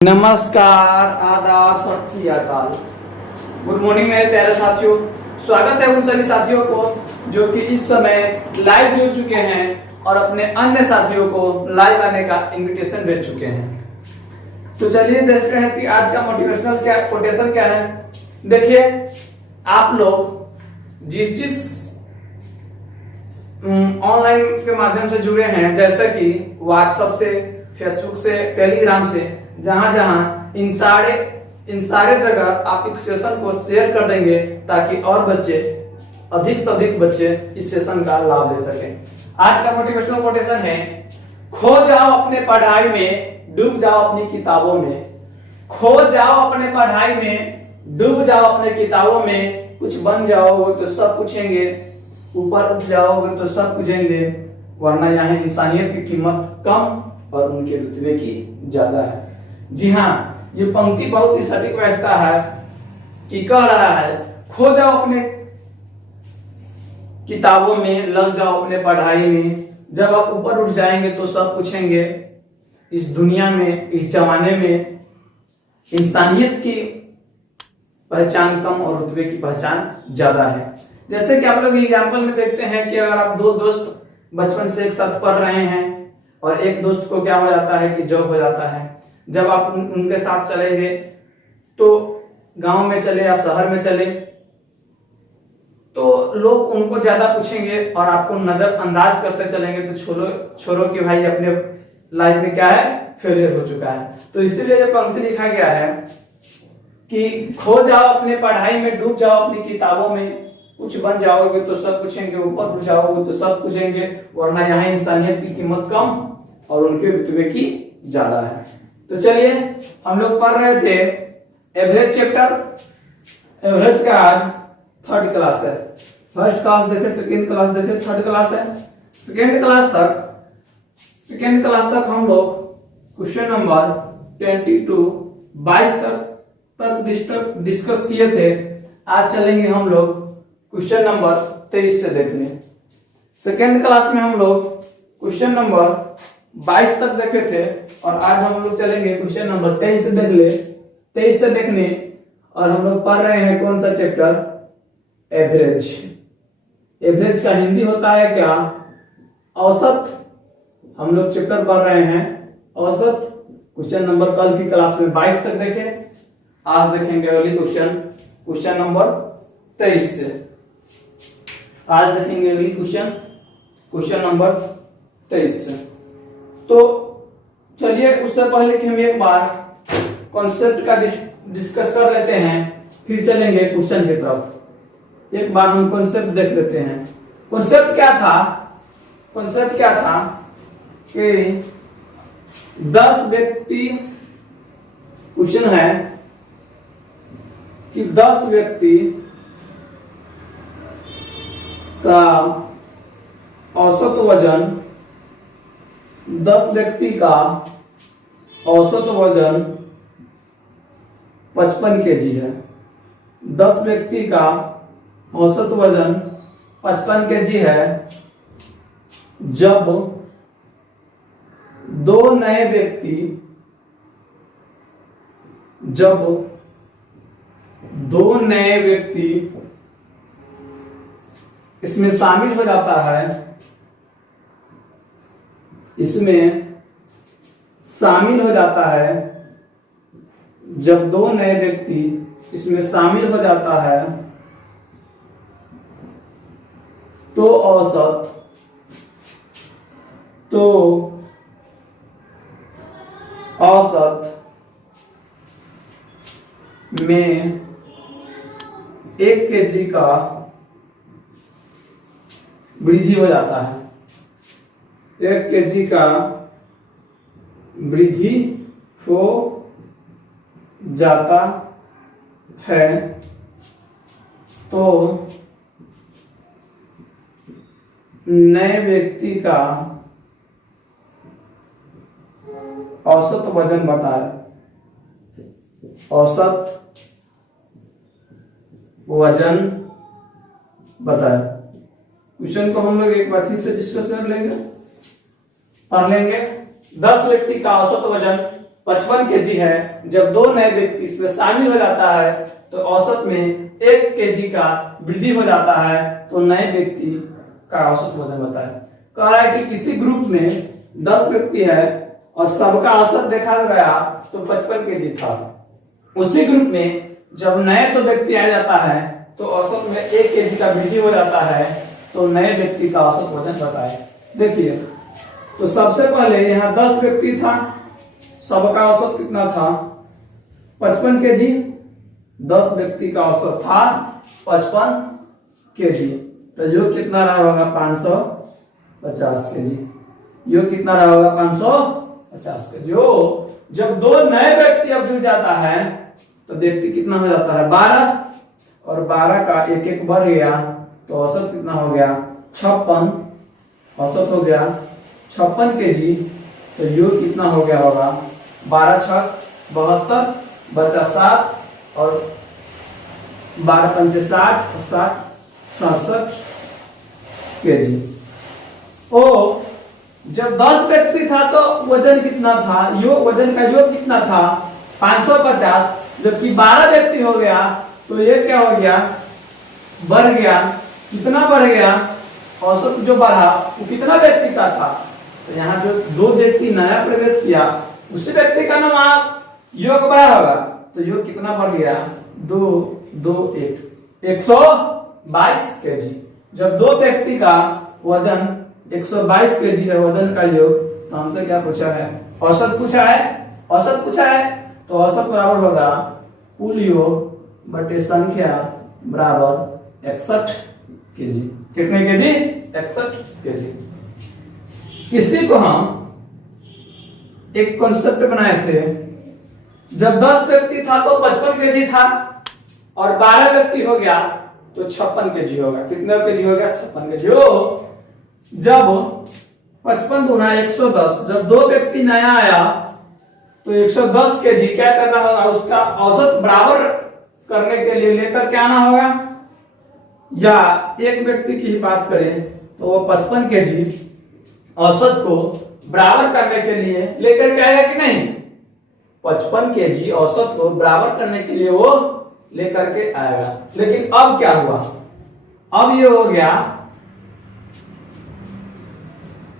नमस्कार, आदाब, सत श्री अकाल। गुड मॉर्निंग मेरे प्यारे साथियों। स्वागत है उन सभी साथियों को जो कि इस समय लाइव जुड़ चुके हैं और अपने अन्य साथियों को लाइव आने का इनविटेशन भेज चुके हैं। तो चलिए देखते हैं कि आज का मोटिवेशनल कोटेशन क्या है। देखिए, आप लोग जिस ऑनलाइन के माध्यम से जुड़े हैं, जैसे कि व्हाट्सएप से, फेसबुक से, टेलीग्राम से, जहां इन सारे जगह आप इस सेशन को शेयर कर देंगे ताकि और बच्चे, अधिक से अधिक बच्चे इस सेशन का लाभ ले सकें। आज का मोटिवेशनल कोटेशन है, खो जाओ अपने पढ़ाई में, डूब जाओ अपनी किताबों में। खो जाओ अपने पढ़ाई में, डूब जाओ अपने किताबों में। कुछ बन जाओगे तो सब पूछेंगे, ऊपर उठ जाओगे तो सब पूछेंगे, वरना यहाँ इंसानियत की कीमत कम और उनके रुतबे की ज्यादा है। जी हाँ, ये पंक्ति बहुत ही सटीक बैठता है कि कह रहा है, खो जाओ अपने किताबों में, लग जाओ अपने पढ़ाई में। जब आप ऊपर उठ जाएंगे तो सब पूछेंगे। इस दुनिया में, इस जमाने में इंसानियत की पहचान कम और रुतबे की पहचान ज्यादा है। जैसे कि आप लोग एग्जाम्पल में देखते हैं कि अगर आप दो दोस्त बचपन से एक साथ पढ़ रहे हैं और एक दोस्त को क्या हो जाता है कि जॉब हो जाता है, जब आप उनके साथ चलेंगे तो गांव में चले या शहर में चले तो लोग उनको ज्यादा पूछेंगे और आपको नजरअंदाज करते चलेंगे। तो छोरो कि भाई अपने लाइफ में क्या है, फेलियर हो चुका है। तो इसीलिए ये पंक्ति लिखा गया है कि खो जाओ अपने पढ़ाई में, डूब जाओ अपनी किताबों में। कुछ बन जाओगे तो सब पूछेंगे, ऊपर उठ जाओगे तो सब पूछेंगे, वरना यहाँ इंसानियत की कीमत कम और उनके रुतबे की ज्यादा है। तो चलिए, हम लोग पढ़ रहे थे एवरेज चैप्टर। एवरेज का आज थर्ड क्लास है। फर्स्ट क्लास देखे, सेकेंड क्लास देखे, थर्ड क्लास है। सेकेंड क्लास तक हम लोग क्वेश्चन नंबर 22 तक डिस्कस किए थे। आज चलेंगे हम लोग क्वेश्चन नंबर 23 से देखने। सेकेंड क्लास में हम लोग क्वेश्चन नंबर 22 तक देखे थे और आज हम लोग चलेंगे क्वेश्चन नंबर 23 से देखने। और हम लोग पढ़ रहे हैं कौन सा चैप्टर, एवरेज। एवरेज का हिंदी होता है क्या, औसत। हम लोग चैप्टर पढ़ रहे हैं औसत। क्वेश्चन नंबर कल की क्लास में 22 तक देखे, आज देखेंगे अगली क्वेश्चन नंबर 23 से। आज देखेंगे अगली क्वेश्चन नंबर 23 से। तो चलिए, उससे पहले कि हम एक बार कॉन्सेप्ट का डिस्कस कर लेते हैं, फिर चलेंगे क्वेश्चन की तरफ। एक बार हम कॉन्सेप्ट देख लेते हैं। कॉन्सेप्ट क्या था कि 10 व्यक्ति, क्वेश्चन है कि 10 व्यक्ति का औसत वजन, 10 व्यक्ति का औसत वजन 55 केजी है। 10 व्यक्ति का औसत वजन 55 केजी है। जब दो नए व्यक्ति इसमें शामिल हो जाता है, जब दो नए व्यक्ति इसमें शामिल हो जाता है तो औसत में 1 केजी का वृद्धि हो जाता है। 1 केजी का वृद्धि हो जाता है तो नए व्यक्ति का औसत वजन बताए। औसत वजन बताए। क्वेश्चन को हम लोग एक बार फिर से डिस्कस कर लेंगे, पढ़ लेंगे। 10 व्यक्ति का औसत वजन 55 केजी है। जब दो नए व्यक्ति इसमें शामिल हो जाता है तो औसत में 1 केजी का वृद्धि हो जाता है, तो नए व्यक्ति का औसत वजन बताएं। कह रहा है कि किसी ग्रुप में 10 व्यक्ति है और सबका औसत देखा गया तो 55 केजी था। उसी ग्रुप में जब नए तो व्यक्ति आ जाता है तो औसत में 1 केजी का वृद्धि हो जाता है, तो नए व्यक्ति का औसत वजन बताएं। देखिए, तो सबसे पहले यहाँ 10 व्यक्ति था, सबका औसत कितना था 55 केजी। 10 व्यक्ति का औसत था 55 केजी, तो योग कितना रहा होगा 550 केजी। योग कितना रहा होगा 550 केजी। जब दो नए व्यक्ति अब जुड़ जाता है तो व्यक्ति कितना हो जाता है 12, और 12 का एक एक बढ़ गया तो औसत कितना हो गया 56। औसत हो गया 56 केजी, तो योग कितना हो गया होगा 12 छक 72, बचा 7 और 12 पंचे 60 और 60 67 केजी। ओ जब 10 व्यक्ति था तो वजन कितना था, योग वजन का योग कितना था 550, जबकि 12 व्यक्ति हो गया तो ये क्या हो गया बढ़ गया। कितना बढ़ गया, औसत जो बढ़ा वो कितना व्यक्ति का था, तो यहाँ जो दो व्यक्ति नया प्रवेश किया उसी व्यक्ति का नाम आप योग बढ़ा होगा, तो योग कितना बढ़ गया 2 2 1 122 केजी। जब दो व्यक्ति का वजन 122 केजी है वजन का योग, तो हमसे क्या पूछा है औसत पूछा है। औसत पूछा है तो औसत बराबर होगा कुल योग बटे संख्या बराबर 61 केजी। कितने केजी 61 केजी। इसी को हम एक कॉन्सेप्ट बनाए थे, जब 10 व्यक्ति था तो 55 केजी था और 12 व्यक्ति हो गया तो 56 केजी होगा। कितने केजी हो गया 56 केजी। जब 55 गुना 110, जब दो व्यक्ति नया आया तो 110 केजी क्या करना होगा, उसका औसत बराबर करने के लिए लेकर के आना होगा, या एक व्यक्ति की ही बात करें तो वो 55 केजी औसत को बराबर करने के लिए लेकर के आएगा कि नहीं। 55 केजी औसत को बराबर करने के लिए वो लेकर के आएगा। लेकिन अब क्या हुआ, अब ये हो गया,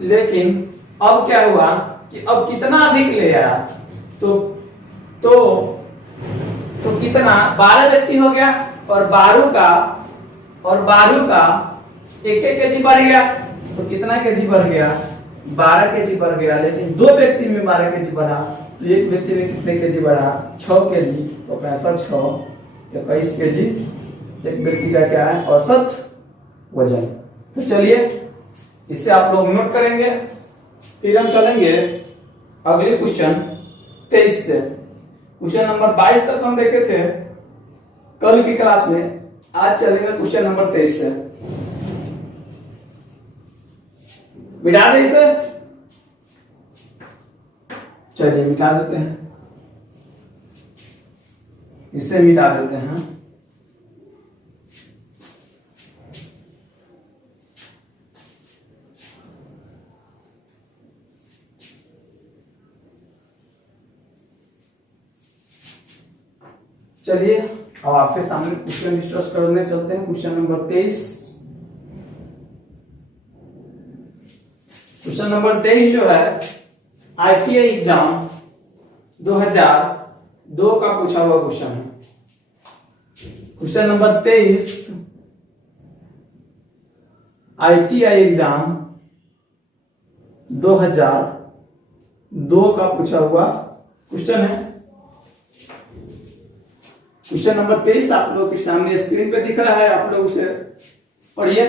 लेकिन अब क्या हुआ कि अब कितना अधिक ले आया, तो कितना 12 व्यक्ति हो गया और 12 का एक केजी बढ़ गया, तो कितना केजी बढ़ गया 12 केजी बढ़ गया। लेकिन दो व्यक्ति में 12 केजी बढ़ा, तो एक व्यक्ति में कितने केजी बढ़ा 6 केजी, तो 65 6 21 केजी एक व्यक्ति का क्या है औसत वजन। तो चलिए इससे आप लोग नोट करेंगे, फिर हम चलेंगे अगले क्वेश्चन 23 से। क्वेश्चन नंबर 22 तक हम देखे थे कल की क्लास में, आज चलेंगे क्वेश्चन नंबर 23 से। मिटा दे इसे, चलिए मिटा देते हैं, इसे मिटा देते हैं। चलिए अब आपके सामने क्वेश्चन डिस्कस करने चलते हैं। Question number 23। क्वेश्चन नंबर 23 जो है ITI एग्जाम 2002 का पूछा हुआ क्वेश्चन है। क्वेश्चन नंबर 23 ITI एग्जाम 2002 का पूछा हुआ क्वेश्चन है। क्वेश्चन नंबर 23 आप लोग के सामने स्क्रीन पे दिख रहा है, आप लोग उसे पढ़िए।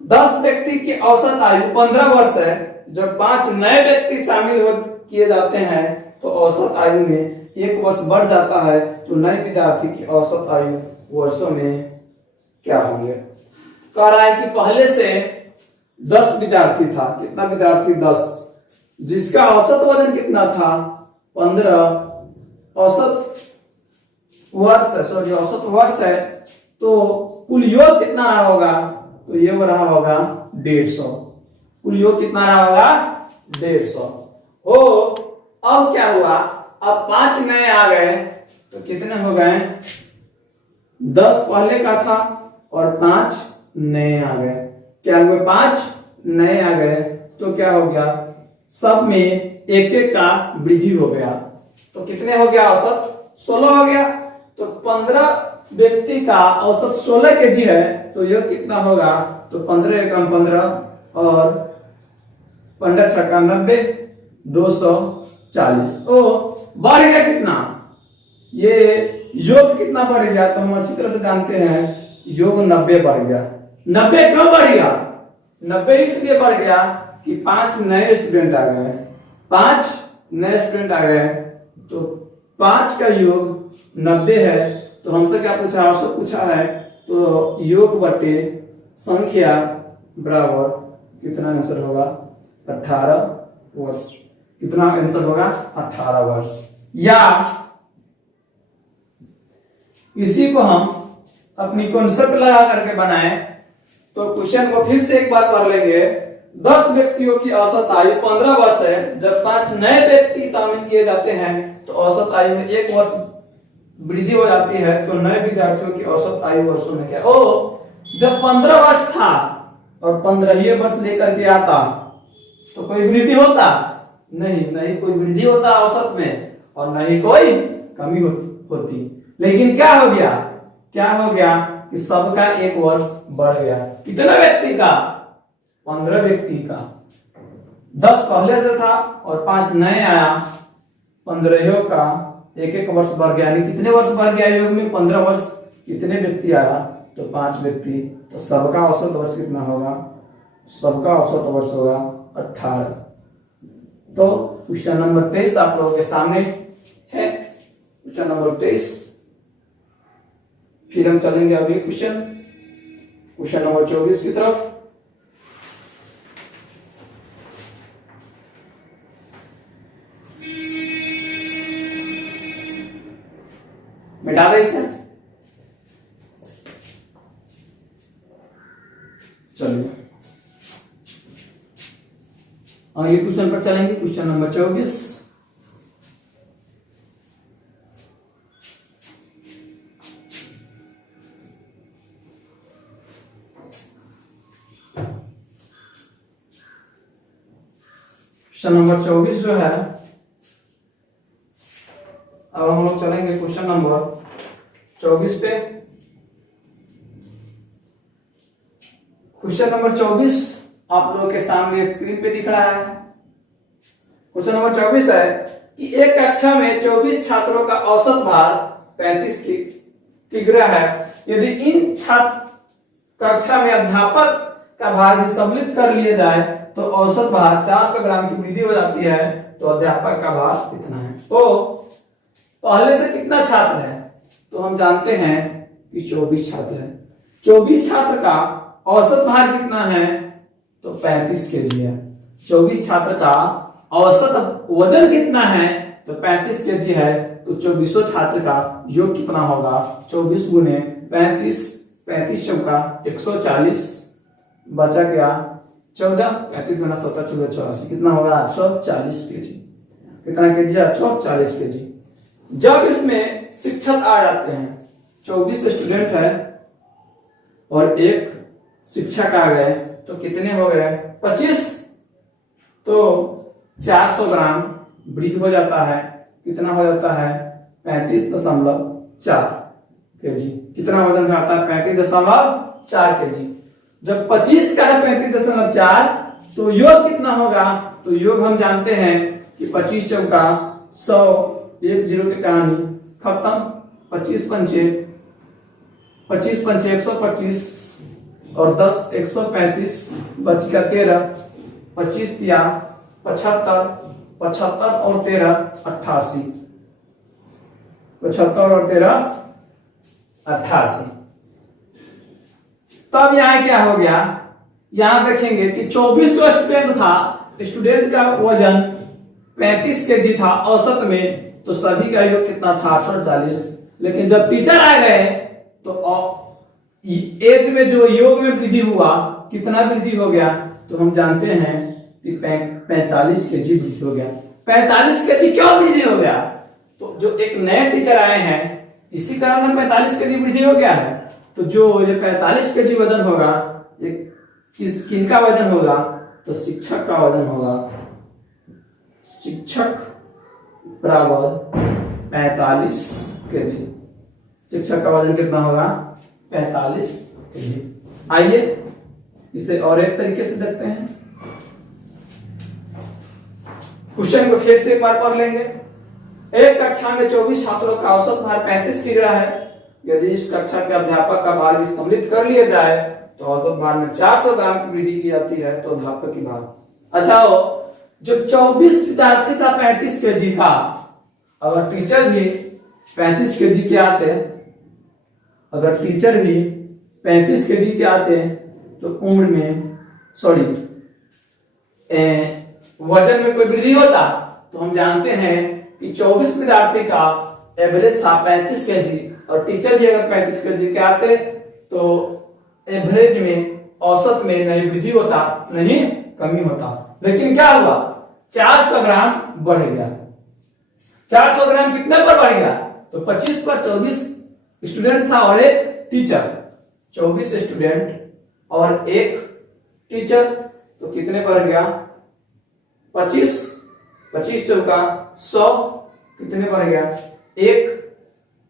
10 व्यक्ति की औसत आयु 15 वर्ष है। जब 5 नए व्यक्ति शामिल हो किए जाते हैं तो औसत आयु में 1 वर्ष बढ़ जाता है, तो नए विद्यार्थी की औसत आयु वर्षों में क्या होंगे। कह रहा है कि पहले से 10 विद्यार्थी था। कितना विद्यार्थी 10, जिसका औसत वजन कितना था 15। औसत वर्ष है, तो कुल योग कितना रहा होगा, तो ये रहा होगा 150। कुल योग कितना रहा होगा 150 हो। अब क्या हुआ, अब 5 नए आ गए तो कितने हो गए, 10 पहले का था और 5 नए आ गए। क्या हुए, 5 नए आ गए तो क्या हो गया, सब में एक एक का वृद्धि हो गया। तो कितने हो गया, औसत 16 हो गया। तो 15 व्यक्ति का औसत 16 केजी है तो यह कितना होगा, तो 15 एकम 15 और 15 छक्का 90, 240। ओ बढ़ गया कितना, ये योग कितना बढ़ गया, तो हम अच्छी तरह से जानते हैं योग 90 बढ़ गया। 90 क्यों बढ़ गया, 90 इसलिए बढ़ गया कि 5 नए स्टूडेंट आ गए, 5 नए स्टूडेंट आ गए तो 5 का योग 90 है। तो हमसे क्या पूछा, औसत पूछा है, तो योग बटे संख्या बराबर कितना आंसर होगा, 18 वर्ष। कितना आंसर होगा, 18 वर्ष। या इसी को हम अपनी कॉन्सेप्ट लगा करके बनाए तो क्वेश्चन को फिर से एक बार पढ़ लेंगे। 10 व्यक्तियों की औसत आयु 15 वर्ष है। जब 5 नए व्यक्ति शामिल किए जाते हैं तो औसत आयु में 1 वर्ष वृद्धि हो जाती है। तो नए विद्यार्थियों की औसत आयु वर्षों में क्या, जब 15 वर्ष था और 15 वर्ष लेकर के आता तो कोई वृद्धि होता नहीं कोई वृद्धि होता औसत में और नहीं कोई कमी होती। लेकिन क्या हो गया कि सबका 1 वर्ष बढ़ गया। कितना व्यक्ति का, 15 व्यक्ति का। 10 पहले से था और 5 नए आया, 15 का 1 वर्ष बढ़ गया। यानी कितने वर्ष बढ़ गया योग में, 15 वर्ष। कितने व्यक्ति आया, तो 5 व्यक्ति। तो सबका औसत वर्ष कितना होगा, सबका औसत वर्ष होगा 18। तो क्वेश्चन नंबर 23 आप लोगों के सामने है, क्वेश्चन नंबर 23। फिर हम चलेंगे अगले क्वेश्चन नंबर 24 की तरफ। मिटा दे इसे, चलिए अगले क्वेश्चन पर चलेंगे, क्वेश्चन नंबर 24। क्वेश्चन नंबर 24 जो है, अब हम लोग चलेंगे क्वेश्चन नंबर 24 पे। क्वेश्चन नंबर 24 आप लोगों के सामने स्क्रीन पे दिख रहा है। क्वेश्चन नंबर 24 है कि एक कक्षा में 24 छात्रों का औसत भार 35 किग्रा है। यदि इन छात्र कक्षा में अध्यापक का भार भी सम्मिलित कर लिया जाए तो औसत भार 400 ग्राम की वृद्धि हो जाती है। तो अध्यापक का भार कितना है, तो पहले से कितना छात्र है, तो हम जानते हैं कि 24 छात्र है। 24 छात्र का औसत भार कितना है, तो 35 केजी है। 24 छात्र का औसत वजन कितना है, तो 35 केजी है। तो 24 छात्र का योग कितना होगा, 24 गुने 35, 35 चौका 140, बचा गया 14, 35 गुना 17 14 84, कितना होगा 840 केजी। कितना केजी, 840 केजी। जब इसमें शिक्षक आ जाते हैं, 24 स्टूडेंट है और एक शिक्षक आ गए तो कितने हो गए, 25। तो 400 ग्राम वृद्धि हो जाता है। कितना हो जाता है, 35.4 केजी। कितना वजन आता है, 35.4 केजी। जब 25 का है 35.4 तो योग कितना होगा, तो योग हम जानते हैं कि 25 चौका 100, 1 0 की कहानी खत्म। 25 पंचे 125 और 10 135, बच गया 13, 25 तिया 75, 75 और 13 88, 75 और 13 88। तब यहां क्या हो गया, यहां देखेंगे कि 24 जो स्टूडेंट था, स्टूडेंट का वजन 35 केजी था औसत में, तो सभी का योग कितना था 840। लेकिन जब टीचर आ गए तो एज में जो योग में वृद्धि हुआ, कितना वृद्धि हो गया, तो हम जानते हैं कि 45 केजी वृद्धि हो गया। 45 केजी क्यों वृद्धि हो गया? तो जो एक नए टीचर आए हैं इसी कारण 45 केजी वृद्धि हो गया है। तो जो ये 45 केजी वजन होगा, ये किनका वजन होगा? तो शिक्षक का वजन होगा। शिक्षक बराबर 45 केजी। शिक्षक का वजन कितना होगा? 45 केजी। आइए इसे और एक तरीके से देखते हैं। क्वेश्चन को फिर से एक बार पढ़ लेंगे। एक कक्षा में 24 छात्रों का औसत भार 35 किग्रा है। यदि इस कक्षा के अध्यापक का भार सम्मिलित कर लिया जाए तो औसत भार में 400 ग्राम की वृद्धि की जाती है। तो अध्यापक की भार, अच्छा जो 24 विद्यार्थी था 35 केजी का, अगर टीचर भी 35 केजी के आते, अगर टीचर भी 35 केजी के आते तो उम्र में वजन में कोई वृद्धि होता? तो हम जानते हैं कि 24 विद्यार्थी का एवरेज था 35 केजी और टीचर भी अगर 35 केजी के आते तो एवरेज में, औसत में नहीं वृद्धि होता, नहीं कमी होता। लेकिन क्या हुआ? 400 ग्राम बढ़ गया। 400 ग्राम कितने पर बढ़ गया? तो 25 पर 24 स्टूडेंट था और एक टीचर, 24 स्टूडेंट और एक टीचर, तो कितने पर गया? 25 चौका 100, कितने पर गया?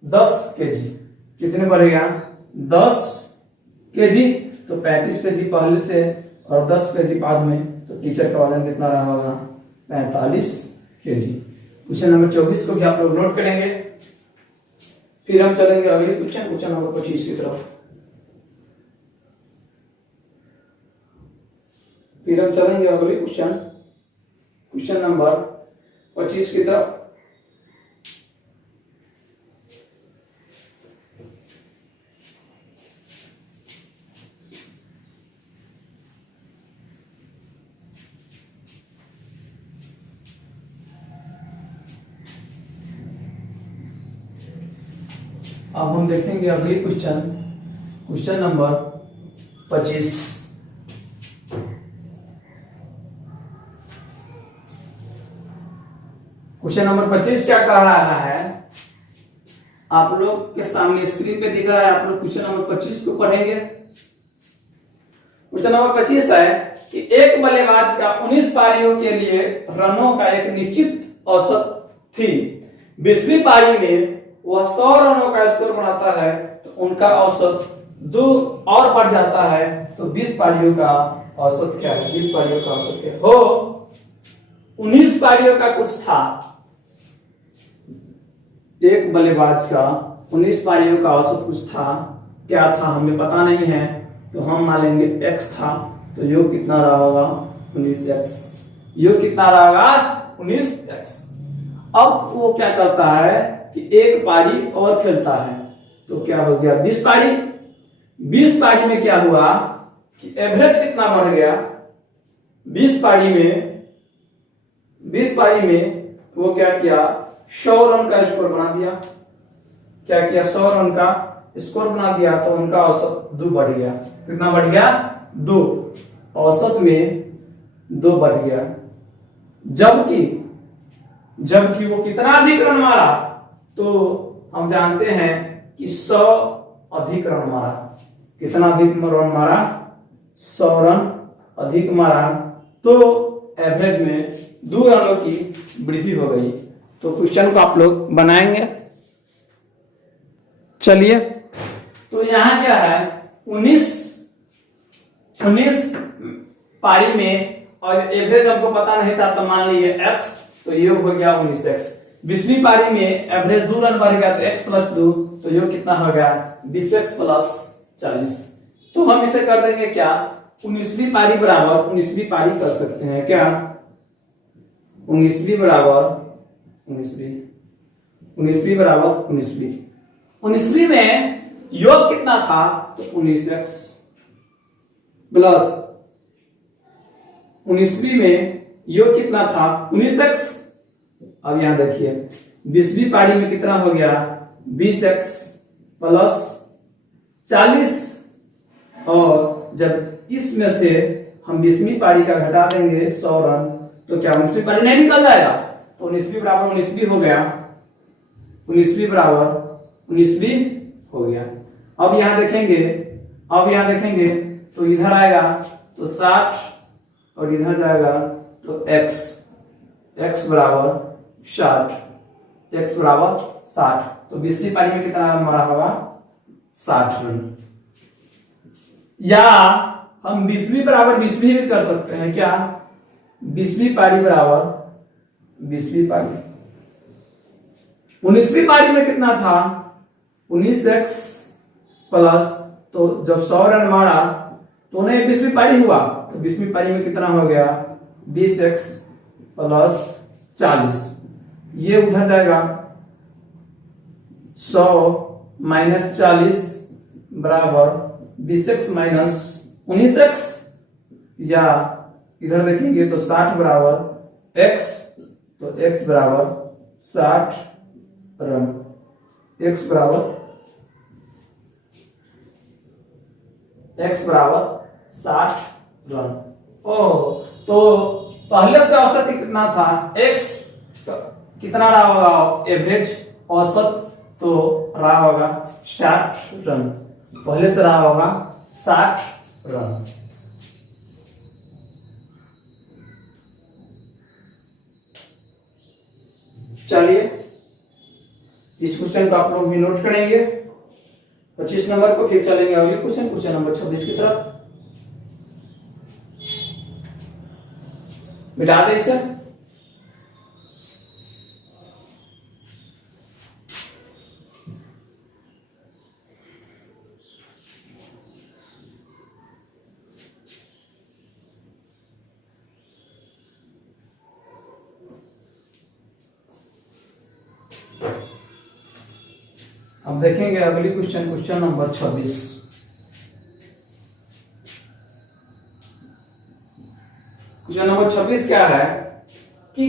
10 केजी, कितने पर गया? 10 केजी। तो 35 केजी पहले से और 10 केजी बाद में, तो टीचर का वजन कितना रहा होगा? 45 केजी। क्वेश्चन नंबर 24 को भी आप लोग नोट करेंगे। फिर हम चलेंगे अगले क्वेश्चन नंबर 25 की तरफ। फिर हम चलेंगे अगले क्वेश्चन नंबर 25 की तरफ। अब हम देखेंगे अगली क्वेश्चन नंबर 25। क्वेश्चन नंबर 25 क्या कह रहा है? आप लोग के सामने स्क्रीन पे दिख रहा है, आप लोग क्वेश्चन नंबर 25 को पढ़ेंगे। क्वेश्चन नंबर 25 है कि एक बल्लेबाज का 19 पारियों के लिए रनों का एक निश्चित औसत थी। 20वीं पारी में वह 100 रनों का स्कोर बनाता है तो उनका औसत 2 और बढ़ जाता है। तो 20 पारियों का औसत क्या है? 20 पारियों का औसत क्या हो? 19 पारियों का कुछ था, एक बल्लेबाज का 19 पारियों का औसत कुछ था। क्या था हमें पता नहीं है, तो हम मान लेंगे x था। तो योग कितना रहा होगा? 19x। योग कितना रहा होगा? 19x। अब वो क्या करता है कि एक पारी और खेलता है, तो क्या हो गया? 20 पारी। 20 पारी में क्या हुआ कि एवरेज कितना बढ़ गया? 20 पारी में वो क्या किया? 100 रन का स्कोर बना दिया। क्या किया? 100 रन का स्कोर बना दिया, तो उनका औसत 2 बढ़ गया। कितना बढ़ गया? 2। औसत में 2 बढ़ गया। जबकि वो कितना अधिक रन मारा? तो हम जानते हैं कि 100 अधिक रन मारा। कितना अधिक रन मारा? 100 रन अधिक मारा, तो एवरेज में 2 रनों की वृद्धि हो गई। तो क्वेश्चन को आप लोग बनाएंगे। चलिए, तो यहां क्या है? 19 पारी में और एवरेज हमको पता नहीं था, तो मान लीजिए x, तो योग हो गया 19x। 20वीं पारी में एवरेज 2 रन बढ़ गया, तो x प्लस 2, तो योग कितना हो गया? 20x plus 40। तो हम इसे कर देंगे क्या? 19वीं पारी बराबर 19वीं पारी कर सकते हैं क्या? 19वीं बराबर 19वीं में योग कितना था? तो 19x प्लस 19वीं में योग कितना था? 19x। अब यहां देखिए 20वीं पारी में कितना हो गया? 20x plus 40। और जब इसमें से हम 20वीं पारी का घटा देंगे 100 रन, तो क्या 19वीं पारी नहीं निकल जाएगा? तो 19 बराबर 19 हो गया, 19 बराबर 19 हो गया। अब यहां देखेंगे तो इधर आएगा तो 60 और इधर जाएगा तो x बराबर 60, तो 20वीं पारी में कितना रन मारा होगा? 60 रन। या हम 20वीं बराबर 20वीं भी कर सकते हैं क्या? 20वीं पारी बराबर 20वीं पारी। 19वीं पारी में कितना था? 19x प्लस, तो जब 100 रन मारा तो उन्हें 20वीं पारी हुआ, तो 20वीं पारी में कितना हो गया? 20x plus 40। ये उधर जाएगा 100 माइनस 40 बराबर 20x माइनस 19x, या इधर देखेंगे तो 60 बराबर x, तो x बराबर 60 रन, x बराबर 60 रन। तो पहले से औसत कितना था? x तो कितना रहा होगा? एवरेज औसत तो रहा होगा 60 रन, पहले से रहा होगा 60 रन। चलिए इस क्वेश्चन को आप लोग भी नोट करेंगे 25 नंबर को, फिर चलेंगे अगले क्वेश्चन नंबर 26 की तरफ। मिटा दे इसे। अब देखेंगे अगली क्वेश्चन नंबर 26। क्वेश्चन नंबर 26 क्या है कि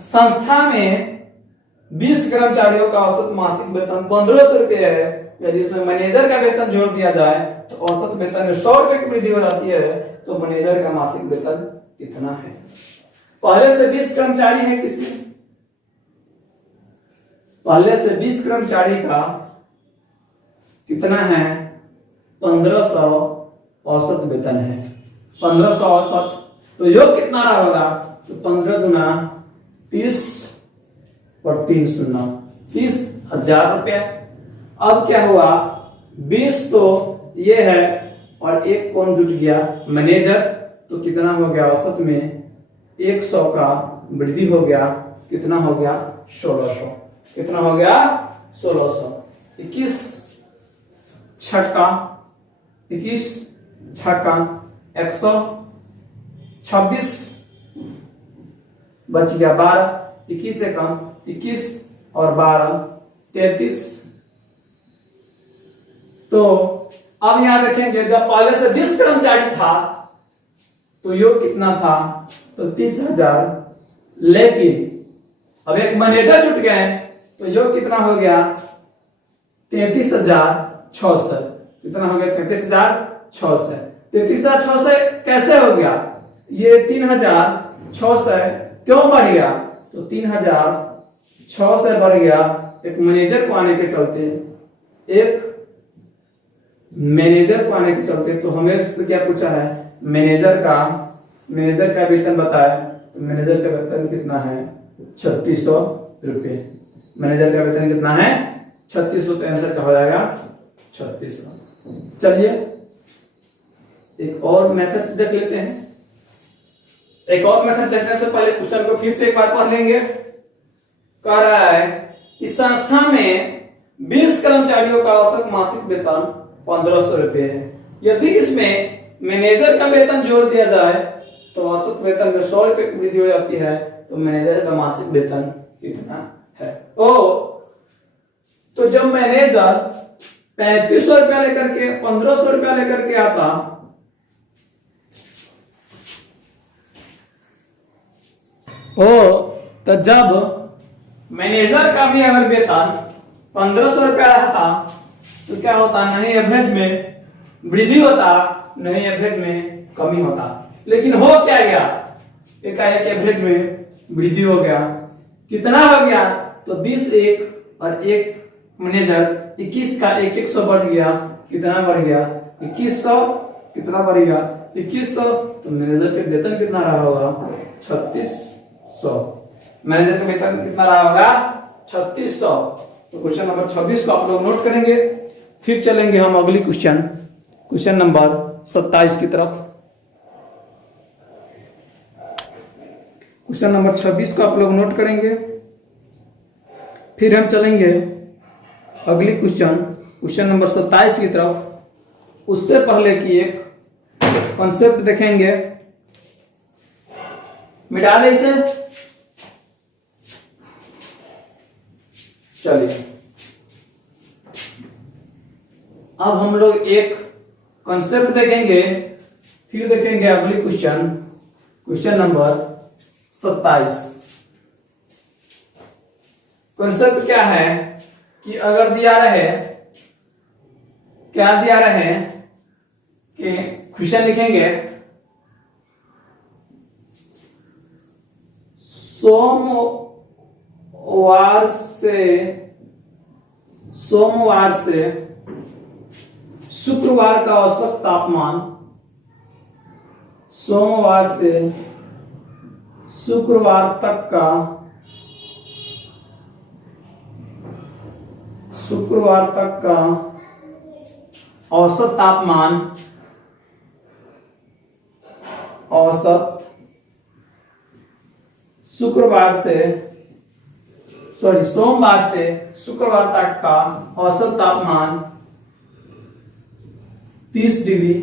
संस्था में 20 कर्मचारियों का औसत मासिक वेतन 1500 रुपये है, यदि इसमें मैनेजर का वेतन जोड़ दिया जाए तो औसत वेतन में 100 रुपये की वृद्धि हो जाती है, तो मैनेजर का मासिक वेतन कितना है? पहले से 20 कर्मचारी है किसी, पहले से 20 कर्मचारी का कितना है? 1500 औसत वेतन है, 1500 औसत, तो योग कितना रहा होगा? तो 15 गुना 30 और 3 शून्य 30,000 रुपया। अब क्या हुआ? 20 तो ये है और एक कौन जुट गया? मैनेजर, तो कितना हो गया? औसत में 100 का वृद्धि हो गया, कितना हो गया? 1600। कितना हो गया? 1600। 21 छक्का 126 बच गया 12, 21 से कम 21 और 12 33। तो अब यहां देखेंगे जब पहले से 20 कर्मचारी था तो योग कितना था? तो 30,000, लेकिन अब एक मैनेजर जुट गए तो योग कितना हो गया? 33,600। कितना हो गया? 33,600। 33,600 कैसे हो गया? ये 3,600 क्यों बढ़ गया? तो 3,600 बढ़ गया एक मैनेजर को आने के चलते, एक मैनेजर को आने के चलते। तो हमें से क्या पूछा है? मैनेजर का वेतन बताए, तो मैनेजर का वेतन कितना है? 3600 रुपये। मैनेजर का वेतन कितना है? 3600, तो आंसर क्या हो जाएगा? 3600। चलिए एक और मेथड से देख लेते हैं। एक और मेथड देखने से पहले क्वेश्चन को फिर से एक बार पढ़ लेंगे। कह रहा है कि संस्था में 20 कर्मचारियों का औसत मासिक वेतन 1500 रुपये है, यदि इसमें मैनेजर का वेतन जोड़ दिया जाए तो औसत वेतन में 100 रुपये की वृद्धि हो जाती है, तो मैनेजर का मासिक वेतन कितना है? तो जब मैनेजर 3500 रुपया लेकर के 1500 रुपया लेकर के आता, तो जब मैनेजर का भी अगर वेतन 1500 रुपया रहता तो क्या होता? नहीं एवरेज में वृद्धि होता, नहीं एवरेज में कमी होता। लेकिन हो क्या गया? एकाएक एवरेज में वृद्धि हो गया, कितना हो गया, तो 20 एक और एक मैनेजर 21 का 100 बढ़ गया, कितना बढ़ गया 2100, कितना बढ़ गया 2100, तो मैनेजर के वेतन कितना रहा होगा 3600, मैनेजर का वेतन कितना रहा होगा 3600। तो क्वेश्चन नंबर 26 को आप लोग नोट करेंगे। फिर चलेंगे हम अगली क्वेश्चन नंबर 27 की तरफ। क्वेश्चन नंबर 26 को आप लोग नोट करेंगे। फिर हम चलेंगे अगली क्वेश्चन नंबर 27 की तरफ। उससे पहले की एक कॉन्सेप्ट देखेंगे, मिटा दे इसे। चलिए अब हम लोग एक कॉन्सेप्ट देखेंगे, फिर देखेंगे अगली क्वेश्चन नंबर 27। कॉन्सेप्ट क्या है कि अगर दिया रहे, क्या दिया रहे कि क्वेश्चन लिखेंगे सोमवार से शुक्रवार का औसत तापमान, सोमवार से शुक्रवार तक का औसत तापमान, सोमवार से शुक्रवार तक का औसत तापमान 30 डिग्री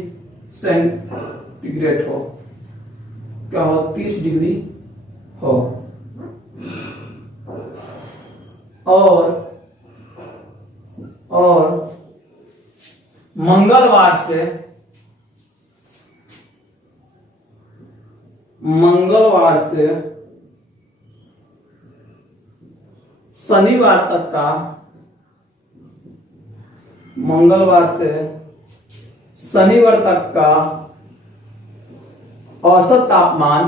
सेंटीग्रेड हो, क्या हो 30 डिग्री हो, और मंगलवार से शनिवार तक का, मंगलवार से शनिवार तक का औसत तापमान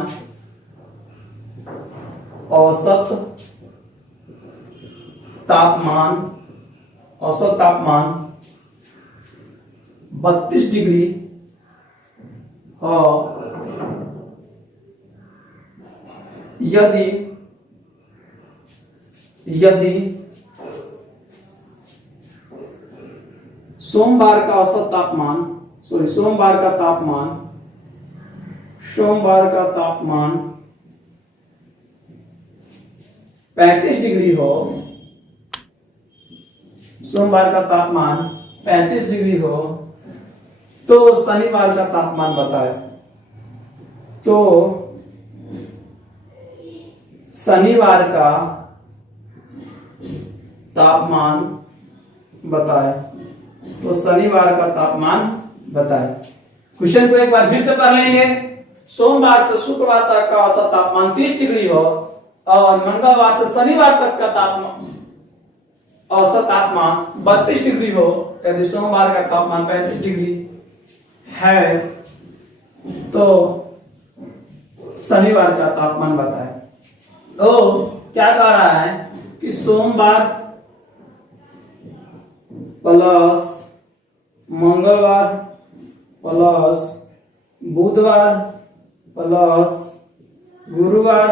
32 डिग्री हो, यदि सोमवार का तापमान 35 डिग्री हो, सोमवार का तापमान 35 डिग्री हो, तो शनिवार का तापमान बताए। तो शनिवार का तापमान बताए, क्वेश्चन को एक बार फिर से पढ़ लेंगे। सोमवार से शुक्रवार तक का औसत तापमान 30 डिग्री हो और मंगलवार से शनिवार तक का औसत तापमान 32 डिग्री हो, यदि सोमवार का तापमान 35 डिग्री है तो शनिवार का तापमान बताए। तो क्या कह रहा है कि सोमवार प्लस मंगलवार प्लस बुधवार प्लस गुरुवार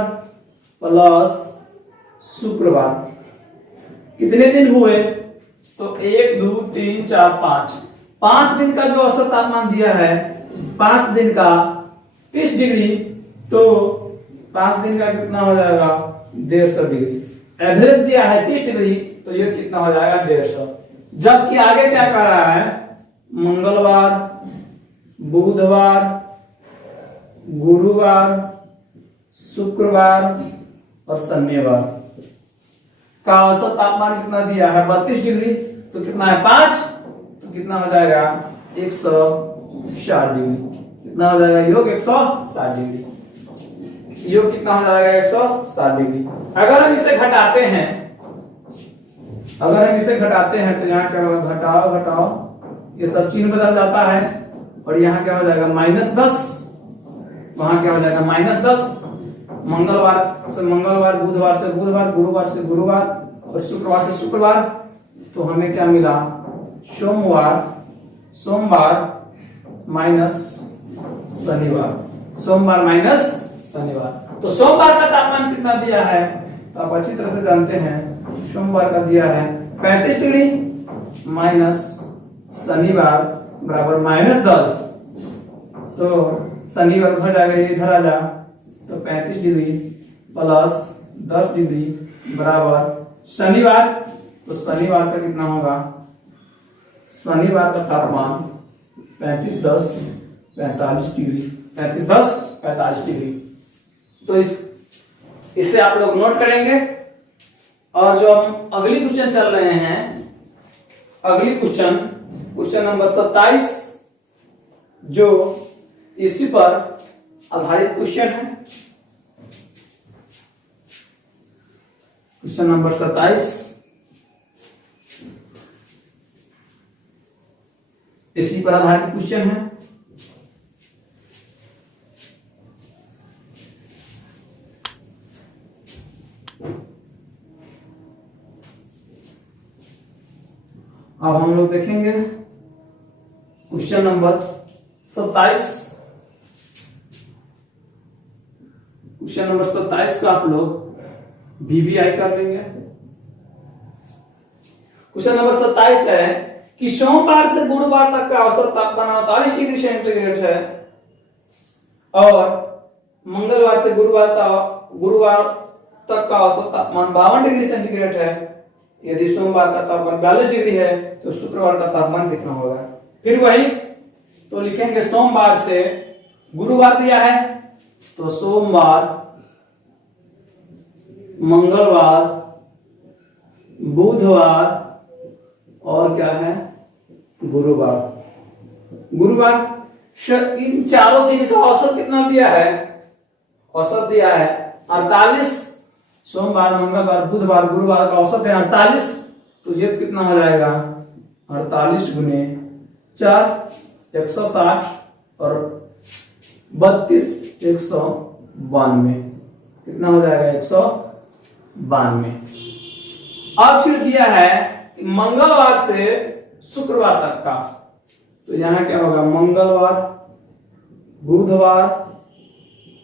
प्लस शुक्रवार कितने दिन हुए, तो 1 2 3 4 5 दिन का जो औसत तापमान दिया है, 5 दिन का 30 डिग्री, तो 5 दिन का कितना हो जाएगा 150 डिग्री। एवरेज दिया है 30 डिग्री, तो ये कितना हो जाएगा 150। जबकि आगे क्या कर रहा है, मंगलवार बुधवार गुरुवार शुक्रवार और शनिवार का औसत तापमान कितना दिया है 32 डिग्री, तो कितना है 5, तो कितना हो जाएगा 160 डिग्री, कितना हो जाएगा योग 160 डिग्री, योग कितना हो जाएगा 160 डिग्री। अगर हम इसे घटाते हैं तो यहाँ क्या होगा, घटाओ ये सब चिन्ह बदल जाता है, और यहाँ क्या हो जाएगा -10, वहां क्या हो जाएगा -10, मंगलवार से मंगलवार, बुधवार से बुधवार, गुरुवार से गुरुवार और शुक्रवार से शुक्रवार। तो हमें क्या मिला, सोमवार माइनस शनिवार, सोमवार माइनस शनिवार। तो सोमवार का तापमान कितना दिया है, तो आप अच्छी तरह से जानते हैं, सोमवार का दिया है 35 डिग्री माइनस शनिवार बराबर -10। तो शनिवार उधर जाएगा, इधर आ जा, तो 35 डिग्री प्लस 10 डिग्री बराबर शनिवार। तो शनिवार का कितना होगा, शनिवार का तापमान 35 10 45 डिग्री, 35 10 45 डिग्री। तो इससे आप लोग नोट करेंगे। और जो हम अगली क्वेश्चन चल रहे हैं, अगली क्वेश्चन नंबर 27, जो इसी पर आधारित क्वेश्चन है। क्वेश्चन नंबर 27 इसी पर आधारित क्वेश्चन है। अब हम लोग देखेंगे क्वेश्चन नंबर 27। क्वेश्चन नंबर 27 का आप लोग VBI कर लेंगे। क्वेश्चन नंबर 27 है कि सोमवार से गुरुवार तक का औसत तापमान 48 डिग्री सेंटीग्रेड है और मंगलवार से गुरुवार तक का औसत तापमान 52 डिग्री सेंटीग्रेड है। यदि सोमवार का तापमान 42 डिग्री है तो शुक्रवार का तापमान कितना होगा। फिर वही तो लिखेंगे, सोमवार से गुरुवार दिया है तो सोमवार, मंगलवार, बुधवार और क्या है, गुरुवार। इन चारों दिन का औसत कितना दिया है, औसत दिया है 48। सोमवार, मंगलवार, बुधवार, गुरुवार का औसत है 48। तो ये कितना हो जाएगा, 48 गुने 4 160 और 32 192, कितना हो जाएगा 192। अब फिर दिया है मंगलवार से शुक्रवार तक का, तो यहां क्या होगा, मंगलवार, बुधवार,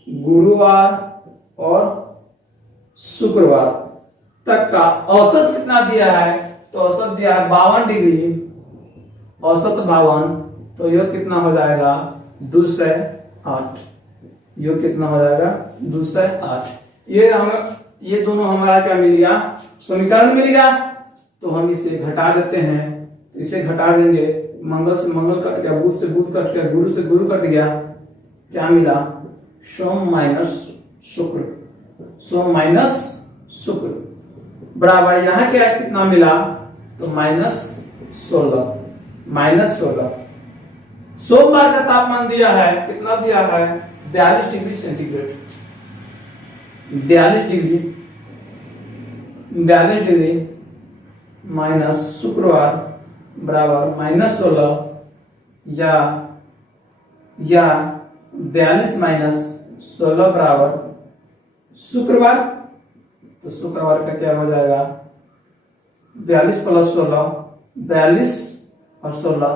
गुरुवार और शुक्रवार तक का औसत कितना दिया है, तो औसत दिया है 52 डिग्री, औसत 52। तो यह कितना हो जाएगा 208, यह कितना हो जाएगा 208। ये दोनों हमारा क्या मिल गया, समीकरण मिल गया। तो हम इसे घटा देते हैं, इसे घटा देंगे, मंगल से मंगल कट गया, बुध से बुध कट गया, गुरु से गुरु कट गया, क्या मिला, सोम माइनस शुक्र, सोम माइनस शुक्र बराबर यहाँ क्या कितना मिला, तो -16। सोमवार का तापमान दिया है, कितना दिया है 42 डिग्री सेंटीग्रेड, 42 डिग्री माइनस शुक्रवार बराबर -16 या 42 माइनस 16 बराबर शुक्रवार। तो शुक्रवार का क्या हो जाएगा, 42 प्लस 16, 42 और 16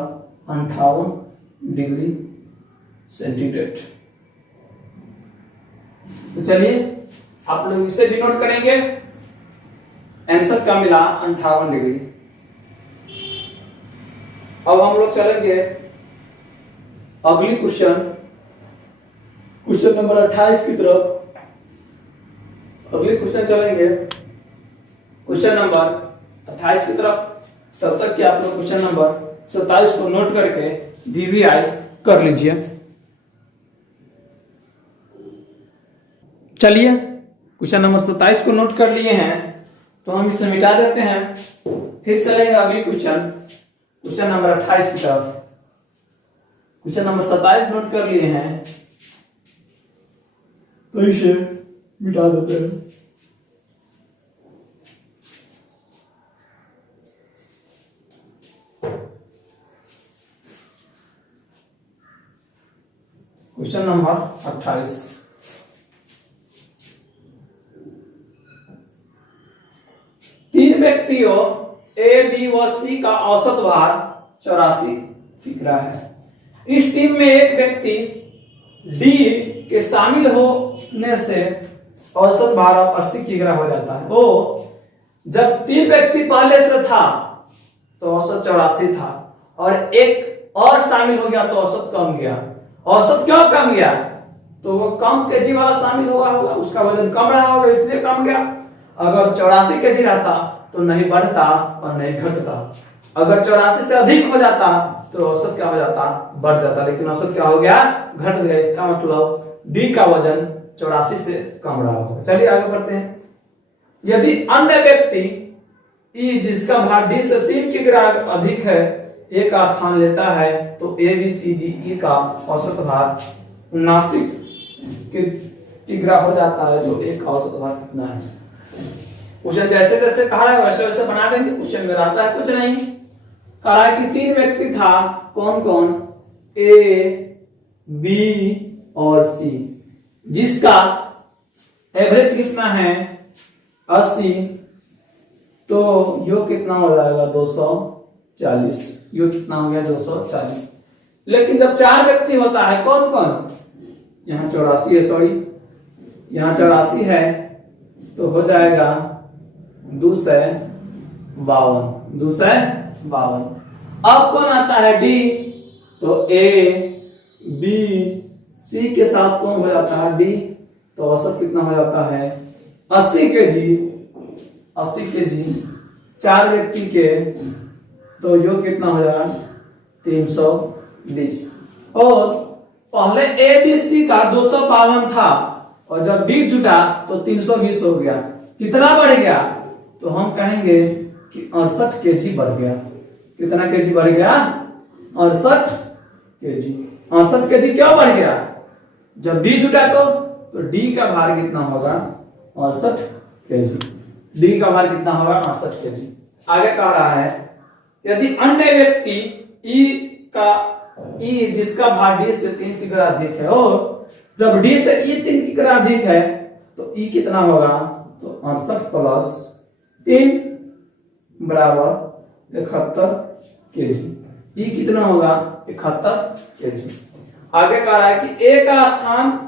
58 डिग्री सेंटीग्रेड। तो चलिए आप लोग इसे भी नोट करेंगे। आंसर क्या मिला, 58 डिग्री। अब हम लोग चलेंगे अगली क्वेश्चन नंबर 28 की तरफ। अगली क्वेश्चन चलेंगे क्वेश्चन नंबर 28 की तरफ। तब तक कि आप लोग क्वेश्चन नंबर 27 को नोट करके VBI कर लीजिए। चलिए क्वेश्चन नंबर 27 को नोट कर लिए हैं, तो हम इसे मिटा देते हैं। फिर चलेंगे अगली क्वेश्चन नंबर 28 की तरफ। क्वेश्चन नंबर 27 नोट कर लिए हैं, तो इसे मिटा देते हैं। क्वेश्चन नंबर 28 व्यक्तियों ए बी व सी का औसत भार 84 किग्रा है। इस टीम में एक व्यक्ति डी के शामिल होने से औसत भार अब 80 किग्रा हो जाता है। ओ जब 3 व्यक्ति पहले से था तो औसत 84 था और एक और शामिल हो गया तो औसत कम गया। औसत क्यों कम गया? तो वो कम केजी वाला शामिल हुआ होगा, उसका वजन कम रहा होगा इसलिए कम गया। अगर 84 केजी रहता तो नहीं बढ़ता और नहीं घटता। अगर 84 से अधिक हो जाता तो औसत क्या हो जाता? बढ़ जाता। लेकिन औसत क्या हो गया? घट गया। इसका मतलब डी का वजन 84 से कम रहा होगा। चलिए आगे बढ़ते हैं। यदि अन्य व्यक्ति ई जिसका भार डी से 3 किग्रा अधिक है ए का स्थान लेता है तो ए बी सी डी ई का औसत भार 79 किग्रा हो जाता है। तो ए का औसत भार कितना है? क्वेश्चन जैसे जैसे कहा है वैसे वैसे बना देंगे। क्वेश्चन में रहता है कुछ नहीं। कहा है कि 3 व्यक्ति था, कौन कौन? ए बी और सी, जिसका एवरेज कितना है? 80। तो यो कितना हो जाएगा? 240। यो कितना हो गया? 240। लेकिन जब 4 व्यक्ति होता है, कौन कौन? यहाँ 84 है, सॉरी यहाँ 84 है तो हो जाएगा 252। अब कौन आता है? डी। तो ए बी सी के साथ कौन हो जाता है? डी। तो औसत कितना हो जाता है? 80 केजी। 80 केजी 4 व्यक्ति के, तो यो कितना हो जाएगा? 320। और पहले ए बी सी का 252 था और जब डी जुटा तो 320 हो गया। कितना बढ़ गया? तो हम कहेंगे कि 68 केजी बढ़ गया। कितना केजी बढ़ गया? 68 केजी। 68 केजी क्यों बढ़ गया? जब डी जुटा तो डी का भार कितना होगा? 68 केजी। डी का भार कितना होगा? 68 केजी। आगे कह रहा है यदि अन्य व्यक्ति ई जिसका भार डी से 3 किग्रा अधिक है और जब डी से ई 3 किग्रा अधिक है तो ई कितना होगा? तो 68 प्लस 3 बराबर 71 केजी। ई कितना होगा? 71 केजी। आगे कह रहा है कि ए का स्थान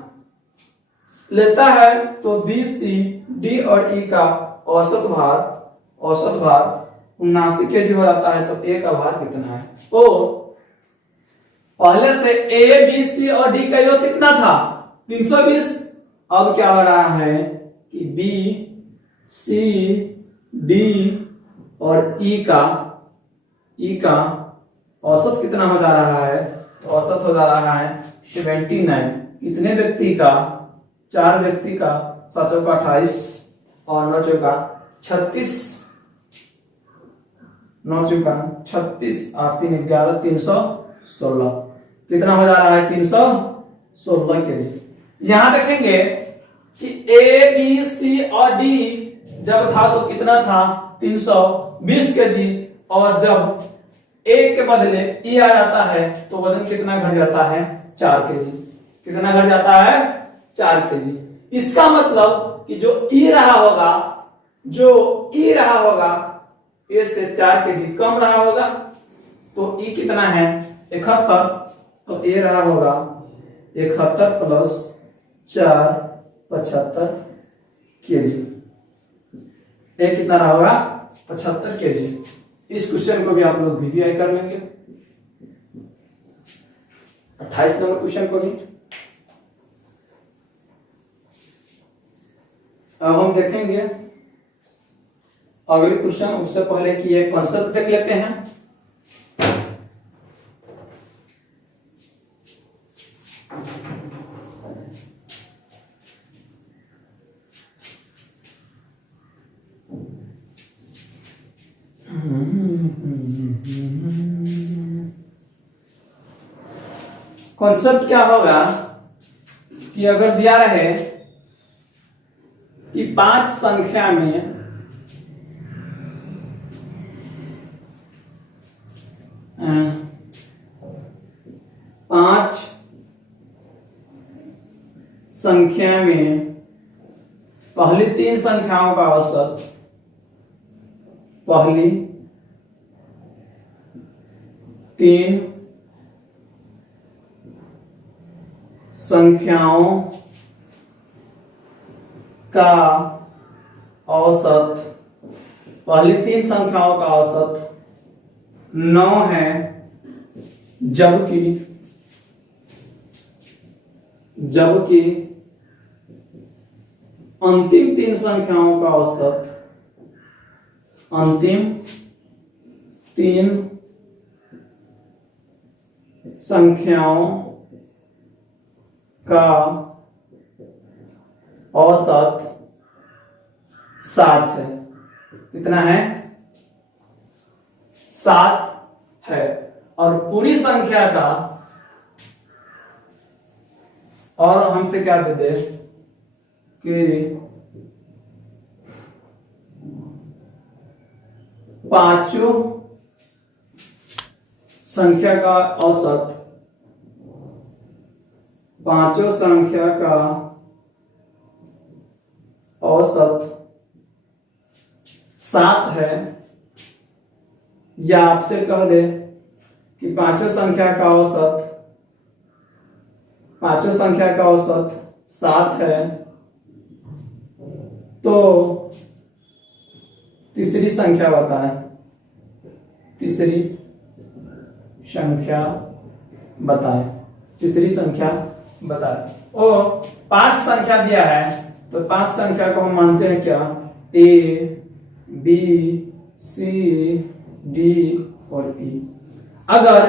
लेता है तो बी सी डी और ई का औसत भार 79 केजी हो जाता है। तो ए का भार कितना है? ओ पहले से ए बी सी और डी का योग कितना था? 320। अब क्या हो रहा है कि बी सी डी और ई का औसत कितना हो जा रहा है? तो औसत हो जा रहा है 79। कितने व्यक्ति का? 4 व्यक्ति का। 7 चौका 28 और 9 चौका 36। 9 चौका 36 8 3 11 316। कितना हो जा रहा है? 316 केजी। यहां देखेंगे कि ए बी सी और डी जब था तो कितना था? 320 केजी और जब ए के बदले ई आ जाता है तो वजन कितना घट जाता है? 4 केजी। कितना घट जाता है? 4 केजी। इसका मतलब कि जो ई रहा होगा ए से 4 केजी कम रहा होगा। तो ई कितना है? 71। तो ए रहा होगा 71 प्लस 4 75 केजी। ए कितना रहा होगा? 75 केजी। इस क्वेश्चन को भी आप लोग वीवीआई कर लेंगे। 28 नंबर क्वेश्चन को भी अब हम देखेंगे अगले क्वेश्चन। उससे पहले कि एक कॉन्सेप्ट देख लेते हैं। कॉन्सेप्ट क्या होगा कि अगर दिया रहे कि 5 संख्या में पांच संख्या में पहली 3 संख्याओं का औसत पहली तीन संख्याओं का औसत, पहली तीन संख्याओं का औसत 9 है, जबकि अंतिम तीन संख्याओं का औसत, अंतिम तीन संख्याओं का औसत 7 है। कितना है? 7 है। और पूरी संख्या का, और हमसे क्या दे दे कि पांचों संख्या का औसत, पांचों संख्या का औसत 7 है, या आपसे कह दे कि पांचों संख्या का औसत 7 है, तो तीसरी संख्या बताएं, तीसरी संख्या बताएं। ओ 5 संख्या दिया है, तो 5 संख्या को हम मानते हैं क्या? ए, बी, सी, डी और ई। अगर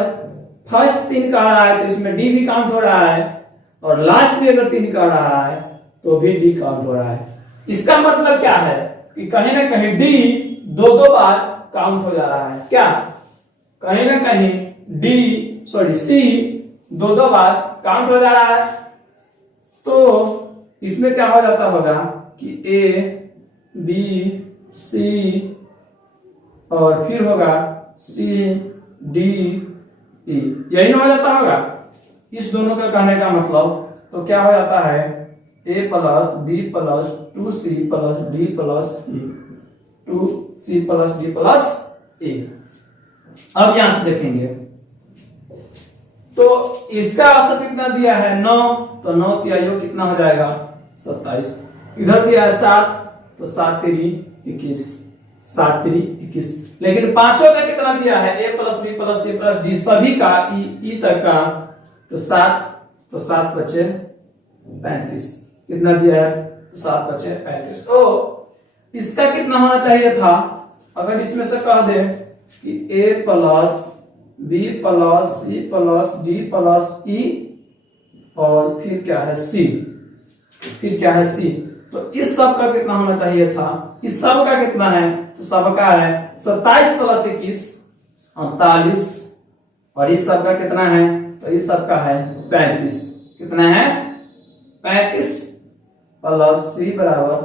फर्स्ट 3 कह रहा है तो इसमें डी भी काउंट हो रहा है, और लास्ट में अगर 3 कह रहा है तो भी डी काउंट हो रहा है। इसका मतलब क्या है कि कहीं ना कहीं डी दो बार काउंट हो जा रहा है। क्या? कहीं ना कहीं सी दो बार काउंट हो जा रहा है। तो इसमें क्या हो जाता होगा कि ए, बी, सी और फिर होगा सी, डी, ई, यही ना हो जाता होगा। इस दोनों का कहने का मतलब तो क्या हो जाता है? A plus B plus 2c plus D plus E, 2c plus D plus A. अब यहां से देखेंगे तो इसका औसत कितना दिया है? 9, तो 9 तिया योग कितना हो जाएगा? 27। इधर दिया है 7, तो 7 तिरी 21, 7 तिरी 21। लेकिन पांचों का कितना दिया है? A plus B plus C plus D, सभी का ई तक का, तो 7 बचे 35। कितना दिया है? तो 7 बचे 35। ओ इसका कितना होना चाहिए था? अगर इसमें से कह दे कि A plus B plus C plus D plus E और फिर क्या है? सी, तो इस सब का कितना होना चाहिए था? इस सब का कितना है? तो सबका है 27 प्लस 21 48, और इस सब का कितना है? तो इस सब का है 35। कितना है? 35 प्लस सी बराबर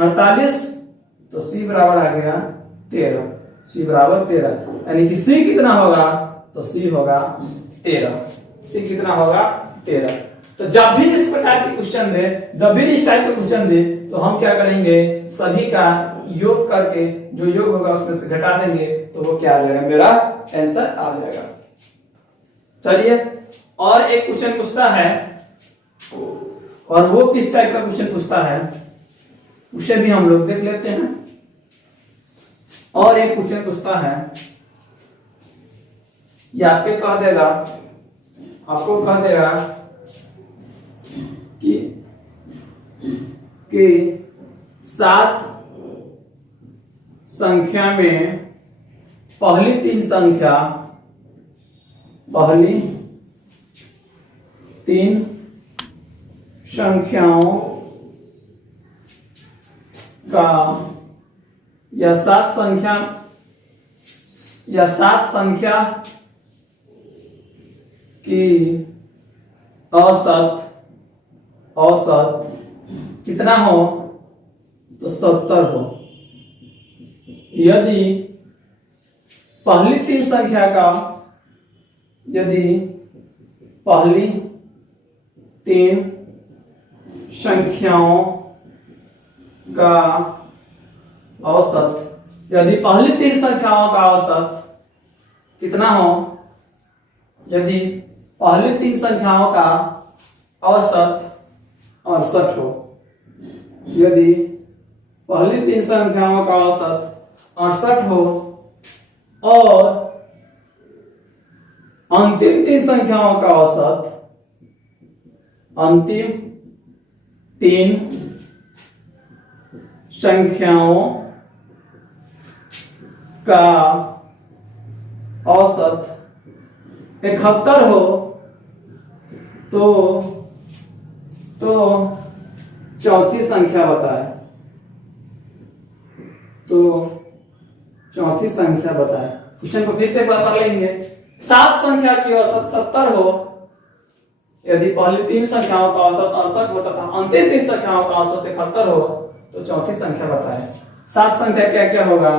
48, तो सी बराबर आ गया 13, सी बराबर 13, यानी कि सी कितना होगा? तो सी होगा 13, सी कितना होगा? 13। तो जब भी इस प्रकार के क्वेश्चन दे, जब भी इस टाइप के क्वेश्चन दे, तो हम क्या करेंगे? सभी का योग करके जो योग होगा उसमें से घटा देंगे, तो वो क्या आ जाएगा? मेरा आंसर आ जाएगा। चलिए और एक क्वेश्चन पूछता है, और वो किस टाइप का क्वेश्चन पूछता है उसे भी हम लोग देख लेते हैं। और एक क्वेश्चन पूछता है, ये आपको कह देगा कि 7 संख्या में पहली 3 संख्याओं का या 7 संख्या की औसत कितना हो? तो 70 हो। यदि पहली 3 संख्या का, यदि पहली 3 संख्याओं का औसत यदि पहली तीन संख्याओं का औसत कितना हो, यदि पहली तीन संख्याओं का औसत 68 हो, यदि पहली तीन संख्याओं का औसत 68 हो और अंतिम तीन संख्याओं का औसत, अंतिम तीन संख्याओं का औसत 71 हो तो चौथी संख्या बताए, तो चौथी संख्या बताए। क्वेश्चन को फिर से एक बार पढ़ लेंगे। 7 संख्या की औसत 70 हो, यदि पहली तीन संख्याओं का औसत 68 हो तथा अंतिम तीन संख्याओं का औसत 71 हो तो चौथी संख्या बताए। 7 संख्या क्या क्या होगा,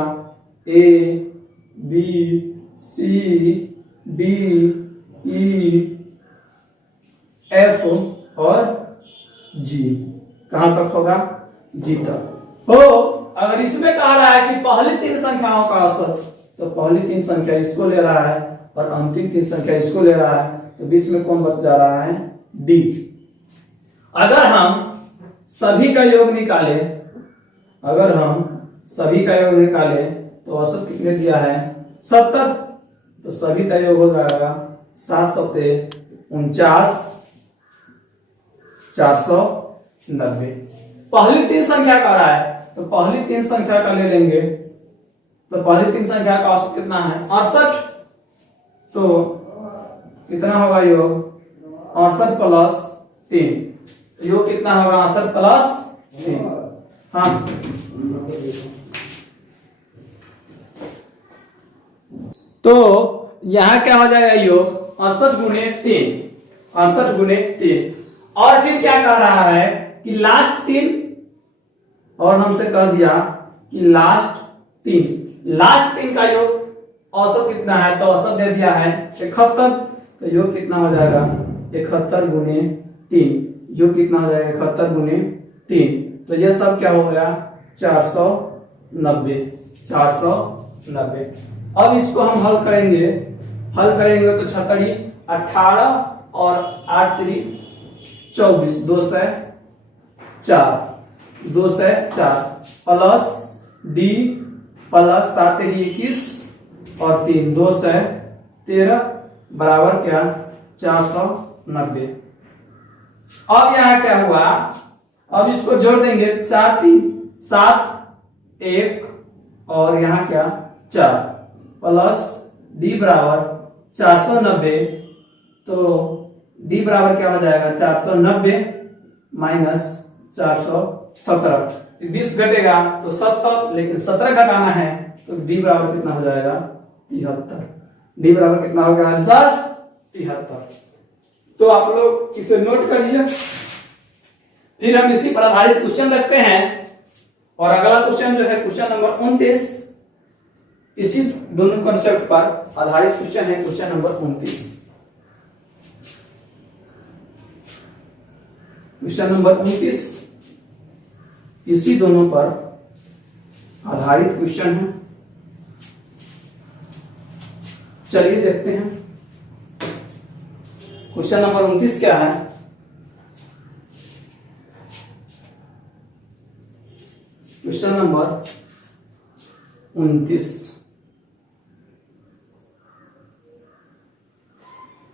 A B C D E F और जी। कहां तक होगा, जी तक हो। अगर इसमें कहा रहा है कि पहली तीन संख्याओं का औसत, तो पहली तीन संख्या इसको ले रहा है और अंतिम तीन संख्या इसको ले रहा है, तो बीच में कौन बच जा रहा है, डी। अगर हम सभी का योग निकाले, अगर हम सभी का योग निकाले तो औसत कितने दिया है, 70, तो सभी का योग हो जाएगा 7 सत्ते 49 490। पहली तीन संख्या का रहा है तो पहली तीन संख्या का ले लेंगे, तो पहली तीन संख्या का औसत कितना है, 68, तो कितना होगा योग, 68 प्लस 3, योग कितना होगा, 68 प्लस 3। हाँ, तो यहां क्या हो जाएगा, योग 68 गुने 3, 68 गुने 3। और फिर क्या कह रहा है कि लास्ट 3, और हमसे कह दिया कि लास्ट 3 का योग औसत कितना है, तो औसत दे दिया है 71, तो योग कितना हो जाएगा, 71 गुने 3, योग कितना हो जाएगा, 71 गुने 3, तो ये सब क्या हो गया, 490। अब इसको हम हल करेंगे तो 36 18 और 8 3 24, 204 प्लस डी प्लस 7 3 21 और 3 213 बराबर क्या, 490। अब यहाँ क्या हुआ, अब इसको जोड़ देंगे, 4 3 7 1 और यहाँ क्या 4 प्लस डी बराबर 490, तो डी बराबर क्या हो जाएगा, 490 माइनस 417, 20 घटेगा तो 70, लेकिन 17 घटाना है तो डी बराबर कितना हो जाएगा, 73। डी बराबर कितना हो गया आंसर, 73। तो आप लोग इसे नोट करिए। फिर हम इसी पर आधारित क्वेश्चन रखते हैं, और अगला क्वेश्चन जो है क्वेश्चन नंबर 29, इसी दोनों कॉन्सेप्ट पर आधारित क्वेश्चन है, क्वेश्चन नंबर 29। क्वेश्चन नंबर 29 इसी दोनों पर आधारित क्वेश्चन है। चलिए देखते हैं क्वेश्चन नंबर 29 क्या है। क्वेश्चन नंबर 29,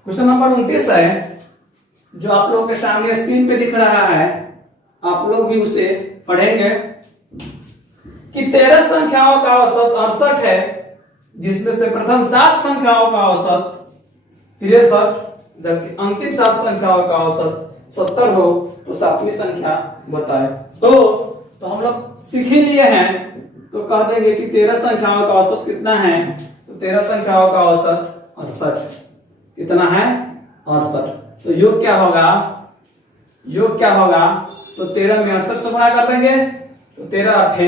क्वेश्चन नंबर 29 है जो आप लोगों के सामने स्क्रीन पे दिख रहा है। आप लोग भी उसे पढ़ेंगे कि 13 संख्याओं का औसत 68 है, जिसमें से प्रथम 7 संख्याओं का औसत 63, जबकि अंतिम 7 संख्याओं का औसत 70 हो, तो सातवीं संख्या बताए। तो हम लोग सीख ही लिए हैं, तो कह देंगे कि 13 संख्याओं का औसत कितना है, तो 13 संख्याओं का औसत 68 कितना है, 68। तो योग क्या होगा, तो 13 में 68 से गुणा कर देंगे, तो 13 8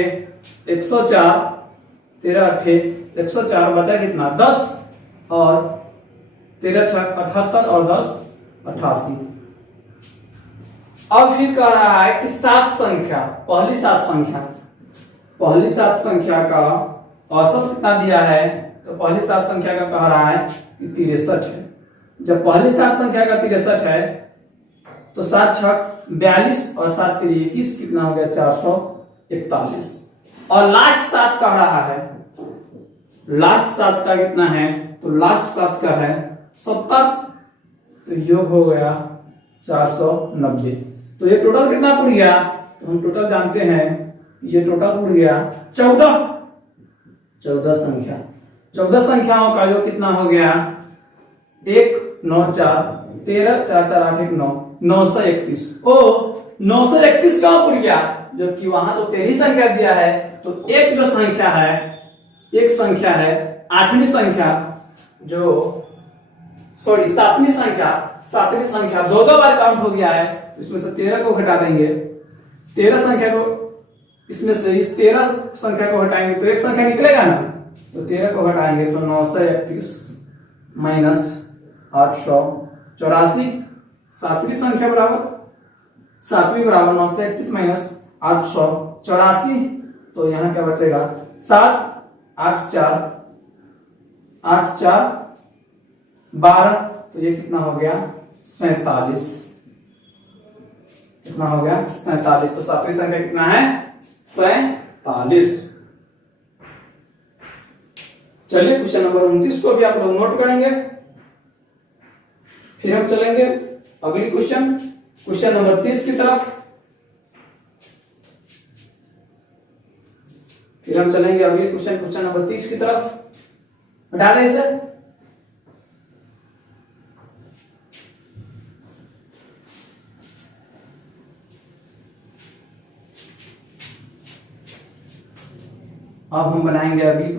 104, 13 8 104 बचा कितना 10, और 13 6 78 और 10 88। अब फिर कह रहा है कि 7 संख्या, पहली 7 संख्या का औसत कितना दिया है, तो पहली 7 संख्या का कह रहा है कि 63 है। जब पहली 7 संख्या का 63 है तो 7 छक 42 और 7 3 21 कितना हो गया 441। और लास्ट 7 कह रहा है, लास्ट 7 का कितना है, तो लास्ट 7 का है 70, तो योग हो गया 490। तो ये टोटल कितना पड़ गया, तो हम टोटल जानते हैं, ये टोटल पड़ गया 14 संख्या। 14 संख्याओं का योग कितना हो गया, 1 9 4 13 4 4 8 1 9 931। ओ 931 कहां पड़ गया, जबकि वहां तो 13 संख्या दिया है। तो एक जो संख्या है, एक संख्या है 8वीं संख्या, जो सॉरी 7वीं संख्या 2 बार काउंट हो गया है, तो इसमें से 13 को घटा देंगे। 13 संख्या को इसमें से इस 13 संख्या को हटाएंगे तो एक संख्या निकलेगा ना, तो 13 को हटाएंगे तो 931 माइनस 884, 7वीं संख्या बराबर 931 माइनस 884, तो यहाँ क्या बचेगा 7 8 4 12, तो ये कितना हो गया 47, कितना हो गया 47। तो 7वीं संख्या कितना है 47। चलिए क्वेश्चन नंबर 29 को भी आप लोग नोट करेंगे, फिर हम चलेंगे अगली क्वेश्चन नंबर 30 की तरफ। फिर हम चलेंगे अगली क्वेश्चन नंबर 30 की तरफ। हटा दें इसे। अब हम बनाएंगे अगली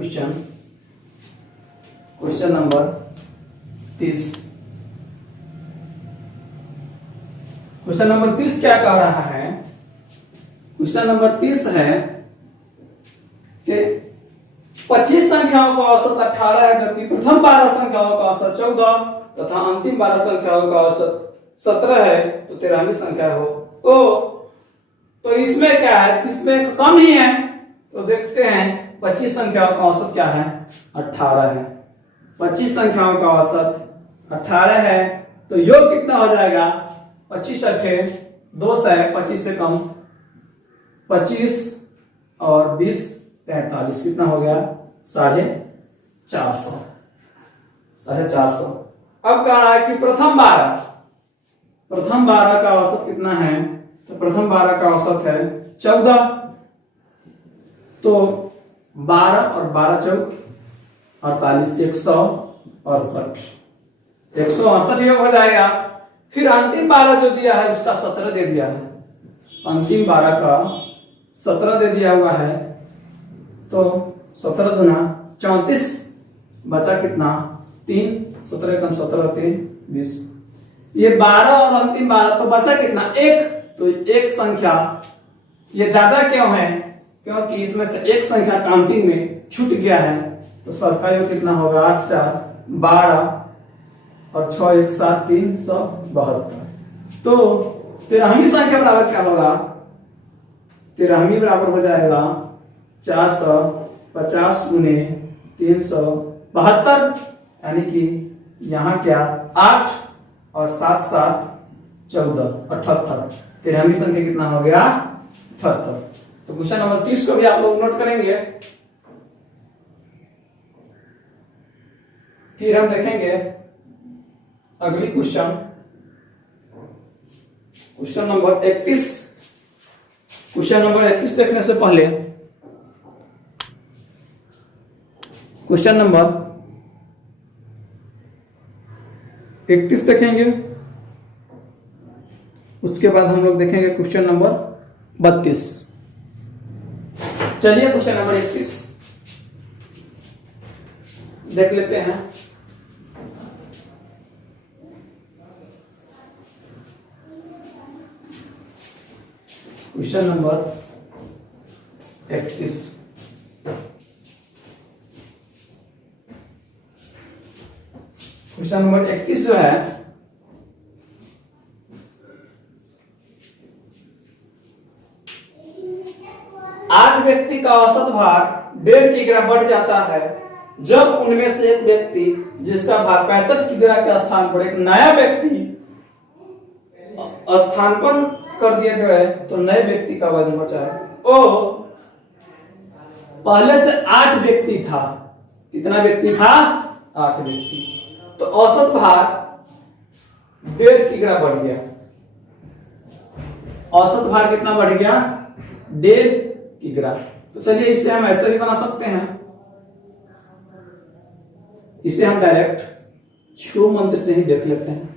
क्वेश्चन नंबर 30। क्वेश्चन नंबर 30 क्या कह रहा है, क्वेश्चन नंबर 30 है कि 25 संख्याओं का औसत 18 है, जबकि प्रथम 12 संख्याओं का औसत 14 तथा अंतिम 12 संख्याओं का औसत 17 है, तो 13वीं संख्या हो। तो इसमें क्या है, इसमें कम ही है, तो देखते हैं 25 संख्याओं का औसत क्या है 18 है। 25 संख्याओं का औसत 18 है, तो योग कितना हो जाएगा 25 अठे 200, 25 से कम 25 और 20 43, कितना हो गया 450। अब कह रहा है कि प्रथम 12 का औसत कितना है, तो प्रथम 12 का औसत है 14, तो 12 और 12 चौक 48, 168 योग हो जाएगा। फिर अंतिम 12 जो दिया है उसका 17 दे दिया है, अंतिम 12 का 17 दे दिया हुआ है, तो 17 गुना 34, बचा कितना 3, 17 कम 17 3 20। ये 12 और अंतिम 12, तो बचा कितना 1, तो एक संख्या ये ज्यादा क्यों है, क्योंकि इसमें से एक संख्या काउंटिंग में छूट गया है, तो सबका योग कितना होगा 8 4 12 और 6 1 7 372। तो 13वीं संख्या बराबर क्या होगा, 13वीं बराबर हो जाएगा 450 गुने 372, यानी कि यहाँ क्या 8 और 7 7 14 78। 13वीं संख्या कितना हो गया 78। तो क्वेश्चन नंबर 30 को भी आप लोग नोट करेंगे। फिर हम देखेंगे अगली क्वेश्चन नंबर 31। क्वेश्चन नंबर 31 देखने से पहले क्वेश्चन नंबर 31 देखेंगे, उसके बाद हम लोग देखेंगे क्वेश्चन नंबर 32। चलिए क्वेश्चन नंबर 31 देख लेते हैं। क्वेश्चन नंबर 31, क्वेश्चन नंबर 31 जो है, आठ व्यक्ति का औसत भार 1.5 किग्रा बढ़ जाता है जब उनमें से एक व्यक्ति जिसका भार 65 किग्रा के स्थान पर एक नया व्यक्ति स्थानापन्न कर दिया गया है, तो नए व्यक्ति का वजन बचा है। ओ पहले से 8 व्यक्ति था। कितना व्यक्ति था? 8 व्यक्ति। तो औसत भार 1.5 किग्रा बढ़ गया। औसत भार कितना बढ़ गया? 1.5 किग्रा। तो चलिए इसे हम ऐसे भी बना सकते हैं। इसे हम डायरेक्ट छू मंत्र से ही देख लेते हैं।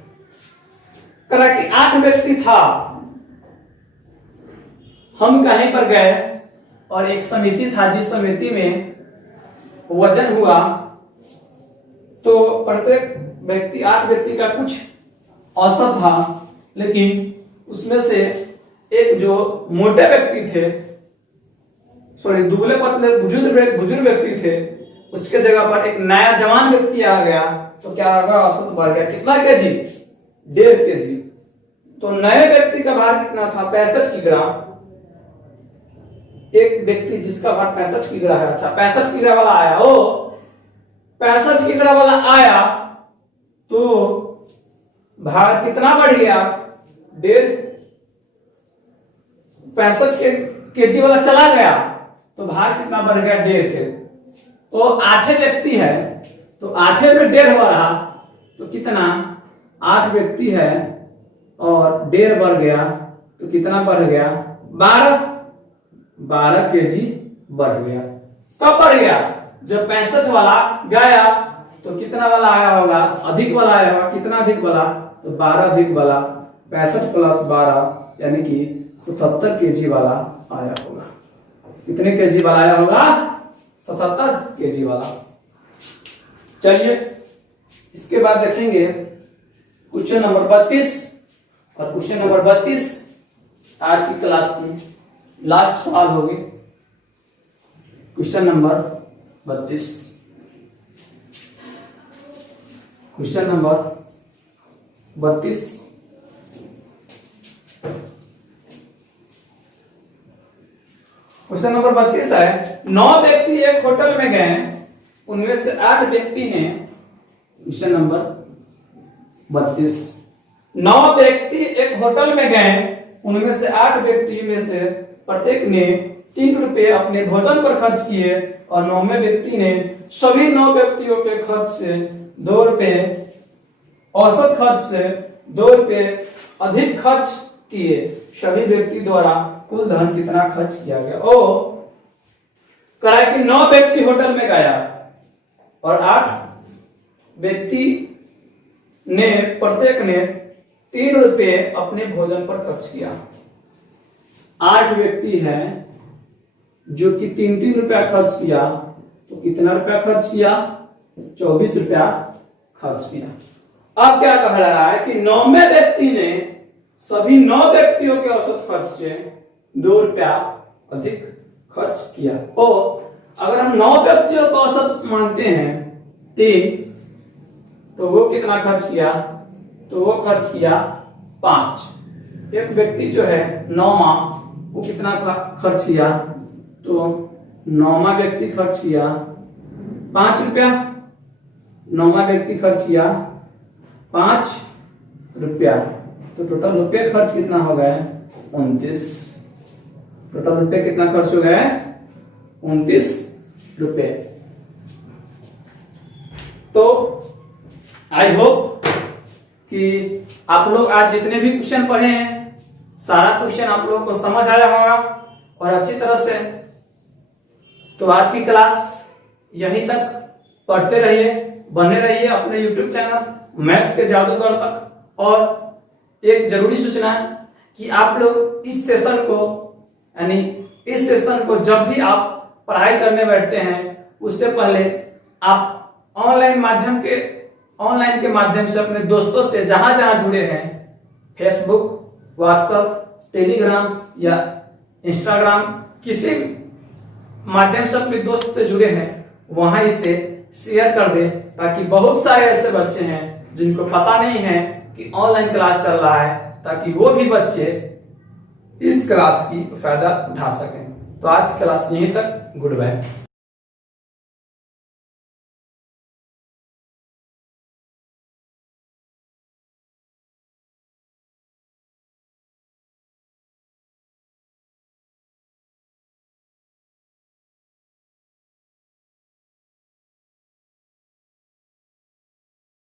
करा कि 8 व्यक्ति था, हम कहीं पर गए और एक समिति था, जिस समिति में वजन हुआ, तो प्रत्येक व्यक्ति 8 व्यक्ति का कुछ औसत था, लेकिन उसमें से एक जो मोटे व्यक्ति थे, सॉरी दुबले पतले बुजुर्ग व्यक्ति थे, उसके जगह पर एक नया जवान व्यक्ति आ गया, तो क्या होगा? औसत बढ़ गया। कितना केजी? 1.5 केजी। तो नए व्यक्ति का भार कितना था? 65 किग्रा। एक व्यक्ति जिसका भार 65 किग्रा है, अच्छा 65 किग्रा वाला आया, ओ 65 किग्रा वाला आया तो भार कितना बढ़ गया? 1.5। 65 केजी वाला चला गया तो भार कितना बढ़ गया? 1.5 के। तो 8 व्यक्ति है, तो 8 में 1.5 बढ़ा तो कितना? 8 व्यक्ति है और 1.5 बढ़ गया तो कितना बढ़ गया? 12 केजी बढ़ गया। कब बढ़ गया? जब 65 वाला गया तो कितना वाला आया होगा? अधिक वाला आया होगा। कितना अधिक वाला? तो 12 अधिक वाला, 65 प्लस 12 यानी कि 77 केजी वाला आया होगा। कितने केजी वाला आया होगा? 77 केजी वाला। चलिए इसके बाद देखेंगे क्वेश्चन नंबर 32, और क्वेश्चन नंबर 32 आज की क्लास में लास्ट सवाल होगी। Question number 32, question number 32। Question number 32 है, 9 व्यक्ति एक होटल में गए, उनमें से 8 व्यक्ति ने, क्वेश्चन नंबर 32, 9 व्यक्ति एक होटल में गए, उनमें से 8 व्यक्ति में से प्रत्येक ने 3 रुपए अपने भोजन पर खर्च किए और 9वें व्यक्ति ने सभी 9 व्यक्तियों के खर्च से 2 रुपए, औसत खर्च से 2 रुपए अधिक खर्च किए। सभी व्यक्ति द्वारा कुल धन कितना खर्च किया गया? ओ करा कि 9 व्यक्ति होटल में गया और 8 व्यक्ति ने, प्रत्येक ने 3 रुपए अपने भोजन पर खर्च किया। 8 व्यक्ति हैं जो कि 3-3 रुपया खर्च किया, तो कितना रुपया खर्च किया? 24 रुपया खर्च किया। अब क्या कह रहा है कि 9वें व्यक्ति ने सभी 9 व्यक्तियों के औसत खर्च से 2 रुपया अधिक खर्च किया। ओ अगर हम 9 व्यक्तियों को औसत मानते हैं 3, तो वो कितना खर्च किया? तो वो खर्च किया 5। एक व्यक्ति जो है 9वां, वो कितना खर्च किया? तो 9वां व्यक्ति खर्च किया 5 रुपया। 9वां व्यक्ति खर्च किया 5 रुपया। तो टोटल रुपये खर्च कितना हो गया? 29। टोटल रुपये कितना खर्च हो गया? 29 रुपये। तो आई होप कि आप लोग आज जितने भी क्वेश्चन पढ़े हैं, सारा क्वेश्चन आप लोगों को समझ आया होगा और अच्छी तरह से। तो आज की क्लास यहीं तक, पढ़ते रहिए, बने रहिए अपने YouTube चैनल मैथ के जादूगर तक। और एक जरूरी सूचना है कि आप लोग इस सेशन को, यानी इस सेशन को जब भी आप पढ़ाई करने बैठते हैं, उससे पहले आप ऑनलाइन के माध्यम से अपने दोस्तों से जहां जहां जुड़े हैं, फेसबुक, व्हाट्सएप, टेलीग्राम या इंस्टाग्राम, किसी माध्यम से अपने दोस्त से जुड़े हैं, वहां इसे शेयर कर दे, ताकि बहुत सारे ऐसे बच्चे हैं जिनको पता नहीं है कि ऑनलाइन क्लास चल रहा है, ताकि वो भी बच्चे इस क्लास की फायदा उठा सकें। तो आज क्लास यहीं तक। Good bye.